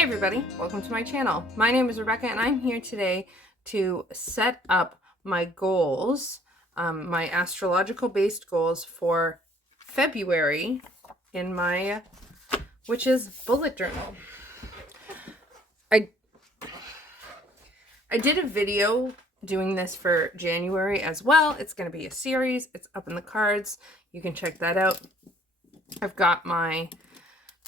Hi everybody, welcome to my channel. My name is Rebecca and I'm here today to set up my goals, my astrological based goals for February in my witch's bullet journal. I did a video doing this for January as well. It's going to be a series. It's up in the cards. You can check that out. I've got my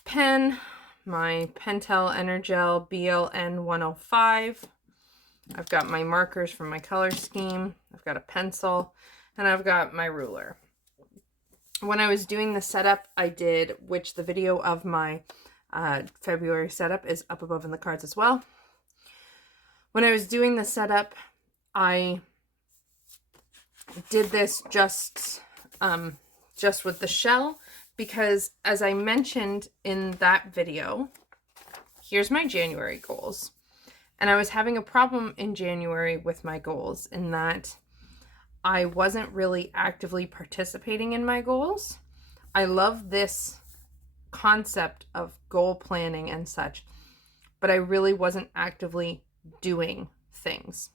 pen, my Pentel Energel BLN 105. I've got my markers from my color scheme. I've got a pencil, and I've got my ruler. When I was doing the setup, I did, which the video of my February setup is up above in the cards as well. When I was doing the setup, I did this just with the shell, because as I mentioned in that video, here's my January goals. And I was having a problem in January with my goals in that I wasn't really actively participating in my goals. I love this concept of goal planning and such, but I really wasn't actively doing things.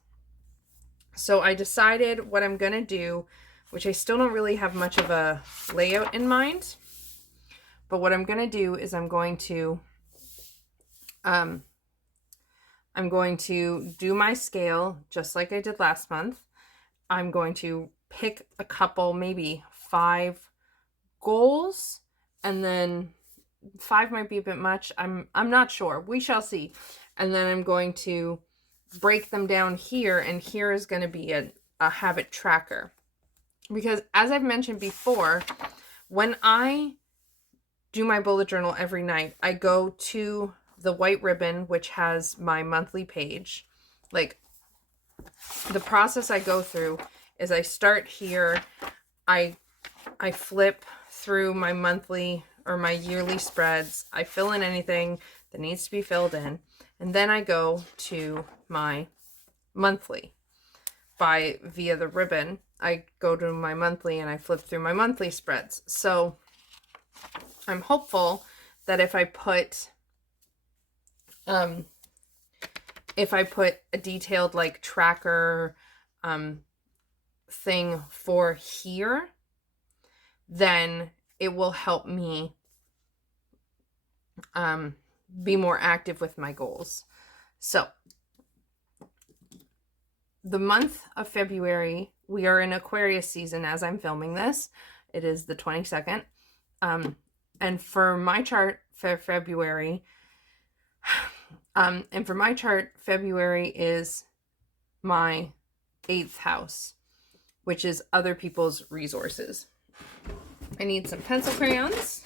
So I decided what I'm going to do, which I still don't really have much of a layout in mind, but what I'm going to do is I'm going to do my scale just like I did last month. I'm going to pick a couple, maybe 5 goals, and then 5 might be a bit much. I'm not sure. We shall see. And then I'm going to break them down here, and here is going to be a habit tracker. Because as I've mentioned before, when I do my bullet journal every night, I go to the white ribbon, which has my monthly page. Like, the process I go through is I start here, I flip through my monthly or my yearly spreads, I fill in anything that needs to be filled in, and then I go to my monthly via the ribbon. I go to my monthly and I flip through my monthly spreads. So I'm hopeful that if I put a detailed like tracker thing for here, then it will help me be more active with my goals. So the month of February, we are in Aquarius season as I'm filming this. It is the 22nd. And for my chart for February, February is my 8th house, which is other people's resources. I need some pencil crayons.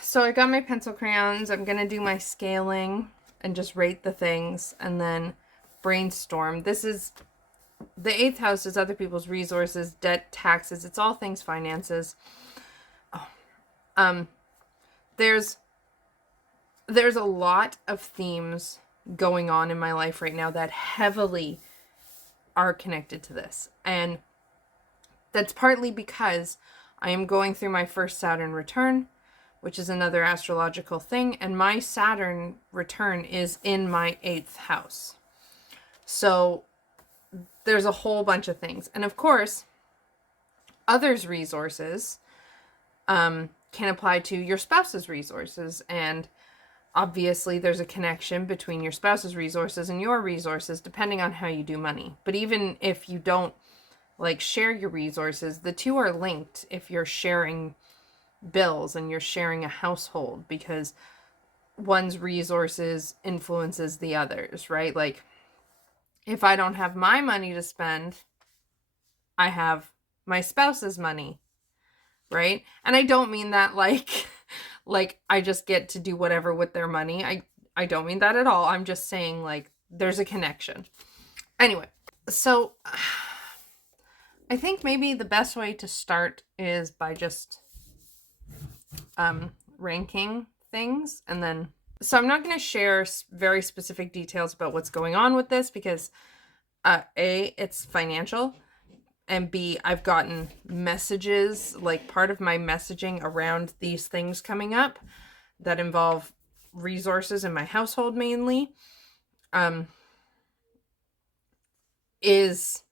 So I got my pencil crayons. I'm going to do my scaling and just rate the things and then brainstorm. This is the 8th house is other people's resources, debt, taxes. It's all things finances. There's a lot of themes going on in my life right now that heavily are connected to this. And that's partly because I am going through my first Saturn return, which is another astrological thing. And my Saturn return is in my 8th house. So there's a whole bunch of things. And of course, others' resources can apply to your spouse's resources. And obviously there's a connection between your spouse's resources and your resources, depending on how you do money. But even if you don't like share your resources, the two are linked if you're sharing bills and you're sharing a household, because one's resources influences the others, right? Like, if I don't have my money to spend, I have my spouse's money, right? And I don't mean that like I just get to do whatever with their money. I don't mean that at all. I'm just saying, like, there's a connection. Anyway, so I think maybe the best way to start is by just ranking things. And then, so I'm not going to share very specific details about what's going on with this because A, it's financial, and B, I've gotten messages, like part of my messaging around these things coming up that involve resources in my household mainly, is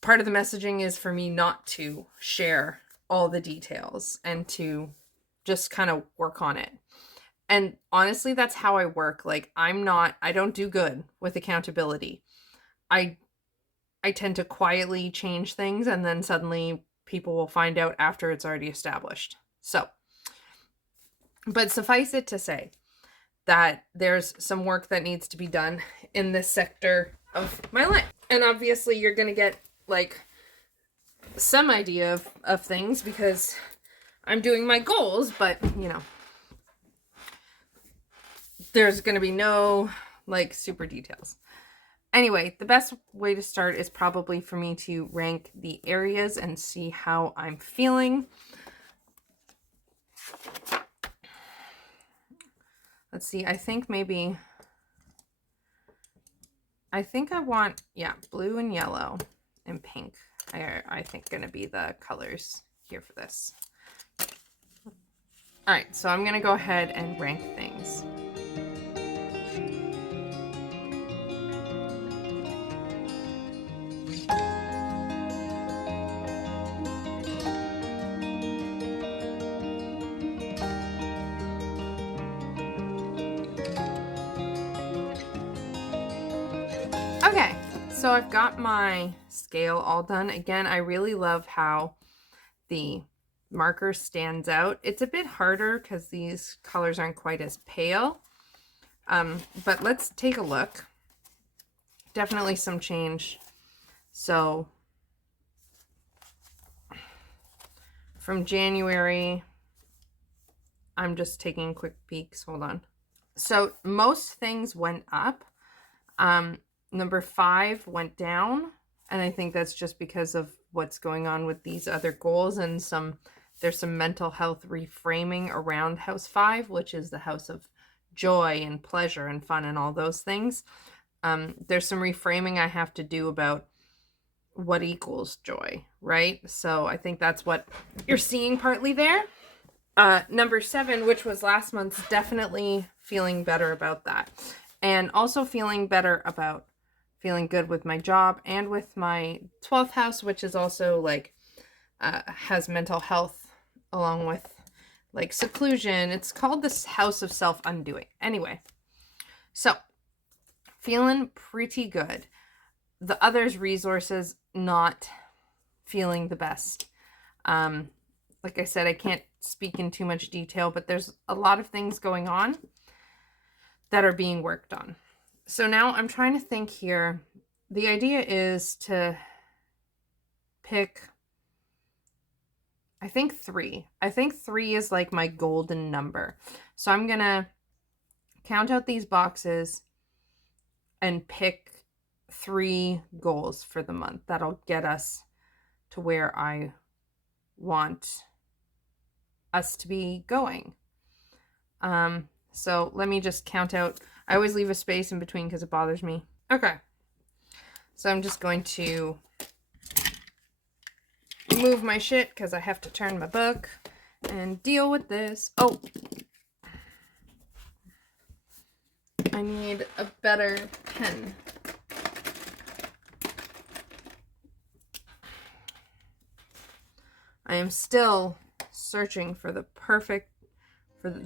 part of the messaging is for me not to share all the details and to just kind of work on it. And honestly, that's how I work. Like, I don't do good with accountability. I tend to quietly change things, and then suddenly people will find out after it's already established. So, but suffice it to say that there's some work that needs to be done in this sector of my life. And obviously you're going to get like some idea of things because I'm doing my goals, but you know, there's going to be no like super details. Anyway, the best way to start is probably for me to rank the areas and see how I'm feeling. Let's see, I think I want, yeah, blue and yellow and pink. I think going to be the colors here for this. All right, so I'm going to go ahead and rank things. Okay, so I've got my scale all done. Again, I really love how the marker stands out. It's a bit harder because these colors aren't quite as pale. But let's take a look. Definitely some change. So from January, I'm just taking quick peeks. Hold on. So most things went up. Number 5 went down, and I think that's just because of what's going on with these other goals, and there's some mental health reframing around house 5, which is the house of joy and pleasure and fun and all those things. There's some reframing I have to do about what equals joy, right? So I think that's what you're seeing partly there. Number 7, which was last month's, definitely feeling better about that. And also feeling better about feeling good with my job and with my 12th house, which is also like, has mental health along with like seclusion. It's called this house of self-undoing. Anyway, so feeling pretty good. The others' resources, not feeling the best. Like I said, I can't speak in too much detail, but there's a lot of things going on that are being worked on. So now I'm trying to think here. The idea is to pick, I think 3. I think 3 is like my golden number. So I'm going to count out these boxes and pick 3 goals for the month. That'll get us to where I want us to be going. So let me just count out. I always leave a space in between because it bothers me. Okay. So I'm just going to move my shit because I have to turn my book and deal with this. Oh, I need a better pen. I am still searching for the perfect,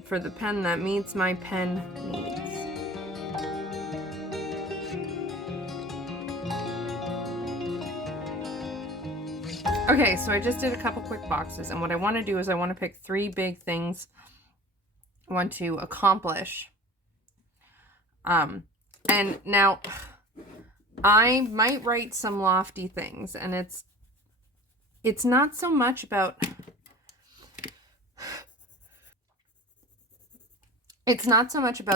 for the pen that meets my pen needs. Okay, so I just did a couple quick boxes, and what I want to do is I want to pick 3 big things I want to accomplish. And now I might write some lofty things, and it's not so much about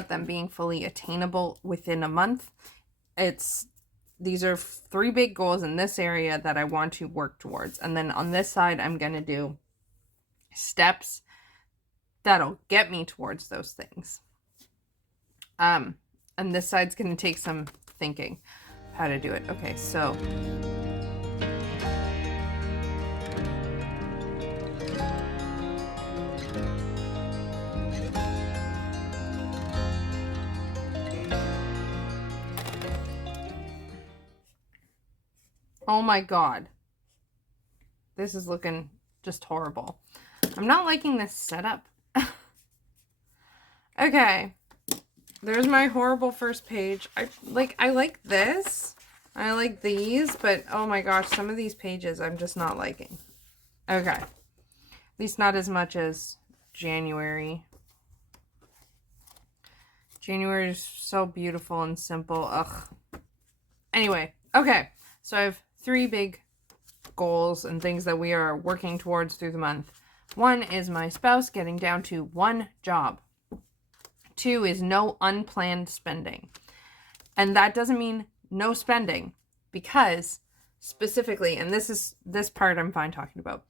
them being fully attainable within a month. These are 3 big goals in this area that I want to work towards. And then on this side, I'm going to do steps that'll get me towards those things. And this side's going to take some thinking how to do it. Okay, so Oh my God. This is looking just horrible. I'm not liking this setup. Okay. There's my horrible first page. I like this. I like these, but oh my gosh, some of these pages I'm just not liking. Okay. At least not as much as January. January is so beautiful and simple. Ugh. Anyway, okay. So I have 3 big goals and things that we are working towards through the month. 1 is my spouse getting down to 1 job. 2 is no unplanned spending. And that doesn't mean no spending, because specifically, and this part I'm fine talking about.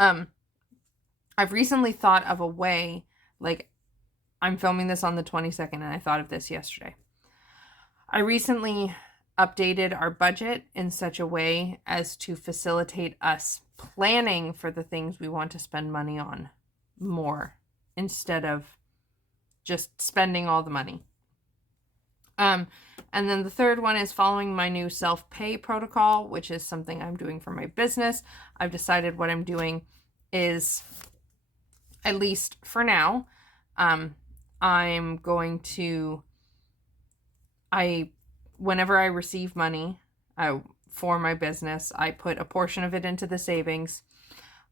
I've recently thought of a way, like, I'm filming this on the 22nd and I thought of this yesterday. I recently updated our budget in such a way as to facilitate us planning for the things we want to spend money on more, instead of just spending all the money. And then the third one is following my new self-pay protocol, which is something I'm doing for my business. I've decided what I'm doing is, at least for now, I'm going to, whenever I receive money for my business, I put a portion of it into the savings.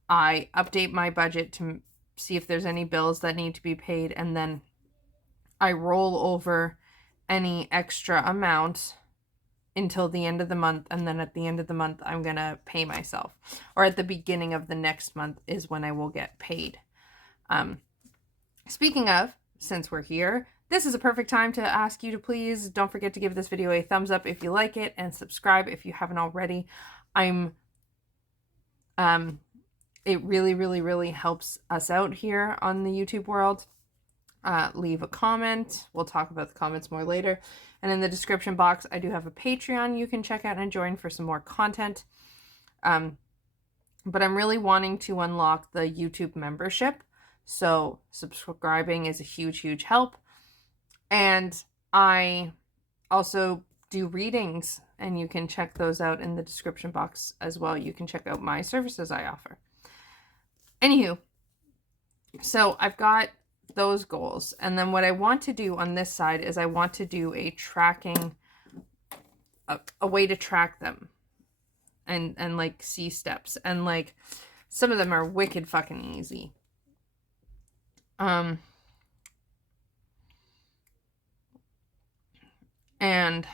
I update my budget to see if there's any bills that need to be paid, and then I roll over any extra amount until the end of the month, and then at the end of the month I'm gonna pay myself, or at the beginning of the next month is when I will get paid. Speaking of, since we're here, this is a perfect time to ask you to please don't forget to give this video a thumbs up if you like it, and subscribe if you haven't already. It really helps us out here on the YouTube world. Leave a comment. We'll talk about the comments more later. And in the description box, I do have a Patreon you can check out and join for some more content. But I'm really wanting to unlock the YouTube membership. So subscribing is a huge help. And I also do readings, and you can check those out in the description box as well. You can check out my services I offer. Anywho, so I've got those goals, and then what I want to do on this side is I want to do a tracking, a way to track them, and like see steps, and like some of them are wicked fucking easy. And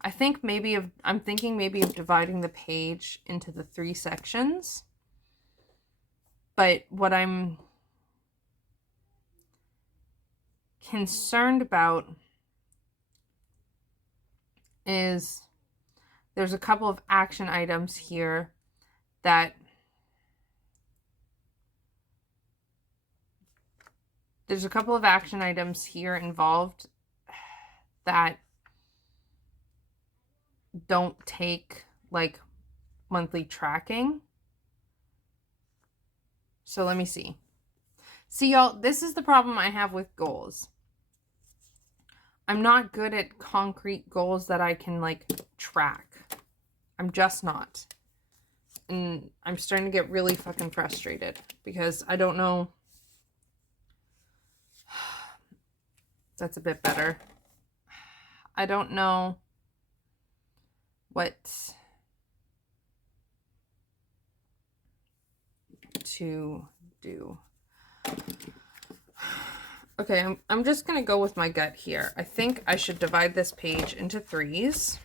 I think I'm thinking maybe of dividing the page into the 3 sections. But what I'm concerned about is there's a couple of action items here that involved that don't take like monthly tracking. So let me see. See, y'all, this is the problem I have with goals. I'm not good at concrete goals that I can like track. I'm just not. And I'm starting to get really fucking frustrated because I don't know. That's a bit better. I don't know what to do. Okay, I'm just gonna go with my gut here. I think I should divide this page into 3s.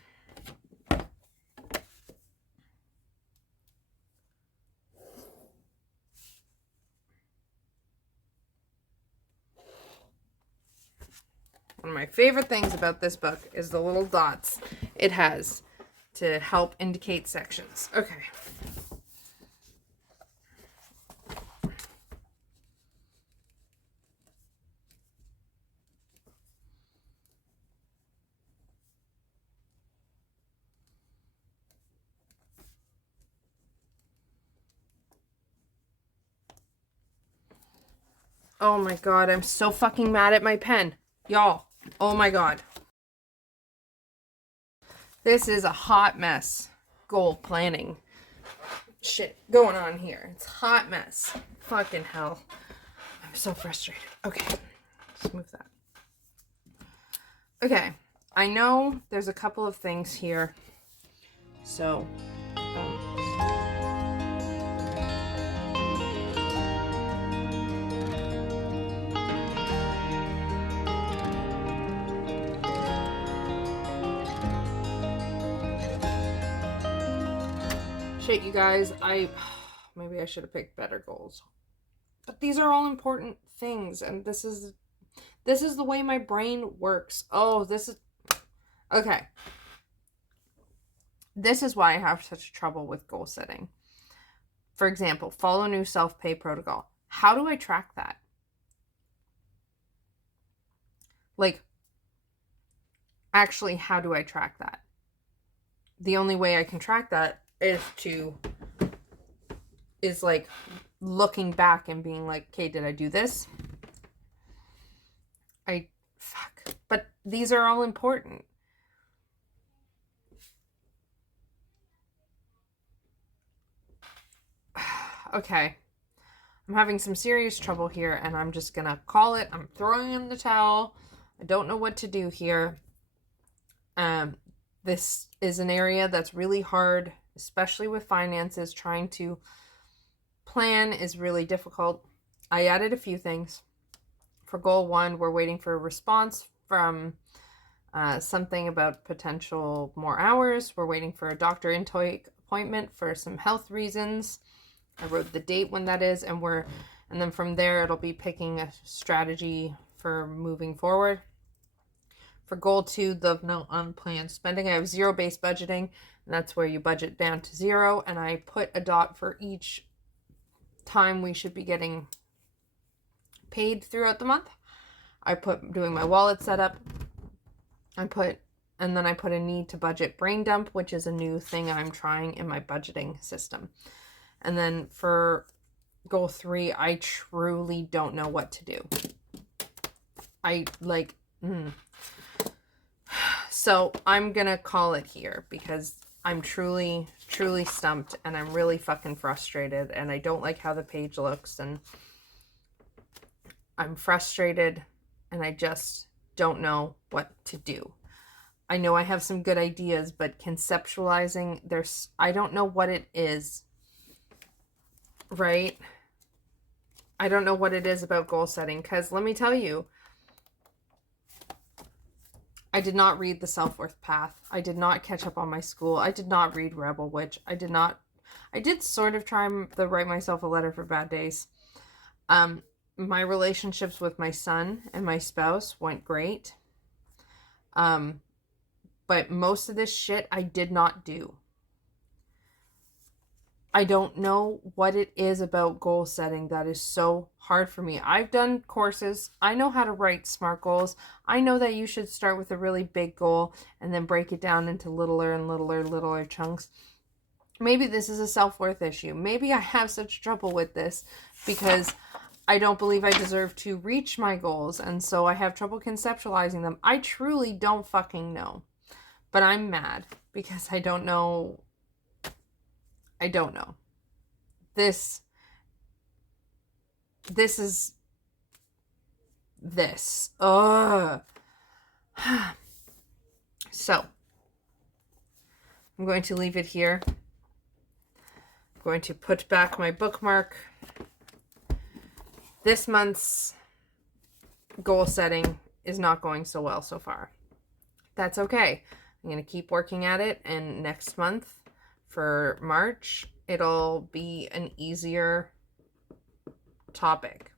One of my favorite things about this book is the little dots it has to help indicate sections. Okay. Oh my god, I'm so fucking mad at my pen. Y'all, oh my god. This is a hot mess. goal planning shit going on here. It's a hot mess. Fucking hell. I'm so frustrated. Okay. Let's move that. Okay. I know there's a couple of things here. So, shit, you guys, maybe I should have picked better goals. But these are all important things, and this is the way my brain works. Oh, okay. This is why I have such trouble with goal setting. For example, follow new self-pay protocol. How do I track that? Like, actually, how do I track that? The only way I can track that is like looking back and being like, okay, did I do this? Fuck. But these are all important. Okay. I'm having some serious trouble here, and I'm just gonna call it. I'm throwing in the towel. I don't know what to do here. This is an area that's really hard, especially with finances. Trying to plan is really difficult. I added a few things. For goal 1, we're waiting for a response from something about potential more hours. We're waiting for a doctor intake appointment for some health reasons. I wrote the date when that is, and then from there it'll be picking a strategy for moving forward. For goal 2, the no unplanned spending, I have zero-based budgeting, and that's where you budget down to 0, and I put a dot for each time we should be getting paid throughout the month. I put doing my wallet setup. And then I put a need to budget brain dump, which is a new thing I'm trying in my budgeting system. And then for goal 3, I truly don't know what to do. So I'm gonna call it here because I'm truly, truly stumped, and I'm really fucking frustrated, and I don't like how the page looks, and I'm frustrated, and I just don't know what to do. I know I have some good ideas, but conceptualizing, I don't know what it is, right? I don't know what it is about goal setting, because let me tell you, I did not read The Self-Worth Path. I did not catch up on my school. I did not read Rebel Witch. I did sort of try to write myself a letter for bad days. My relationships with my son and my spouse went great. But most of this shit I did not do. I don't know what it is about goal setting that is so hard for me. I've done courses. I know how to write SMART goals. I know that you should start with a really big goal and then break it down into littler chunks. Maybe this is a self-worth issue. Maybe I have such trouble with this because I don't believe I deserve to reach my goals, and so I have trouble conceptualizing them. I truly don't fucking know. But I'm mad because I don't know. This is this. Ugh. So, I'm going to leave it here. I'm going to put back my bookmark. This month's goal setting is not going so well so far. That's okay. I'm going to keep working at it, and next month for March, it'll be an easier topic.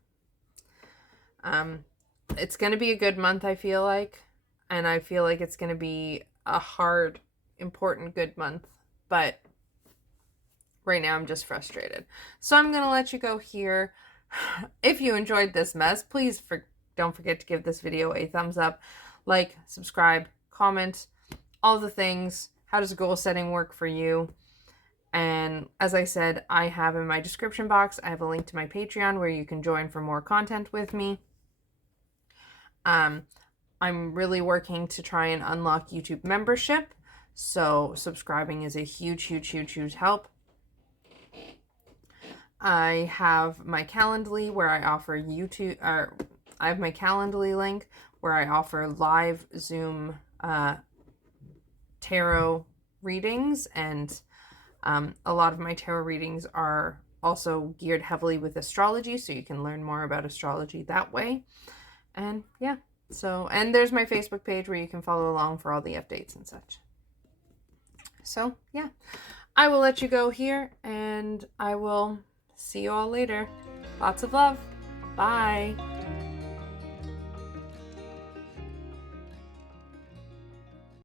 It's going to be a good month, I feel like, and I feel like it's going to be a hard, important, good month, but right now I'm just frustrated. So I'm going to let you go here. If you enjoyed this mess, please don't forget to give this video a thumbs up, like, subscribe, comment, all the things. How does goal setting work for you? And as I said, I have in my description box, I have a link to my Patreon where you can join for more content with me. I'm really working to try and unlock YouTube membership. So subscribing is a huge, huge, huge, huge help. I have my Calendly where I offer YouTube, or I have my Calendly link where I offer live Zoom tarot readings, and a lot of my tarot readings are also geared heavily with astrology, so you can learn more about astrology that way. And yeah, so, and there's my Facebook page where you can follow along for all the updates and such. So yeah, I will let you go here, and I will see you all later. Lots of love. Bye.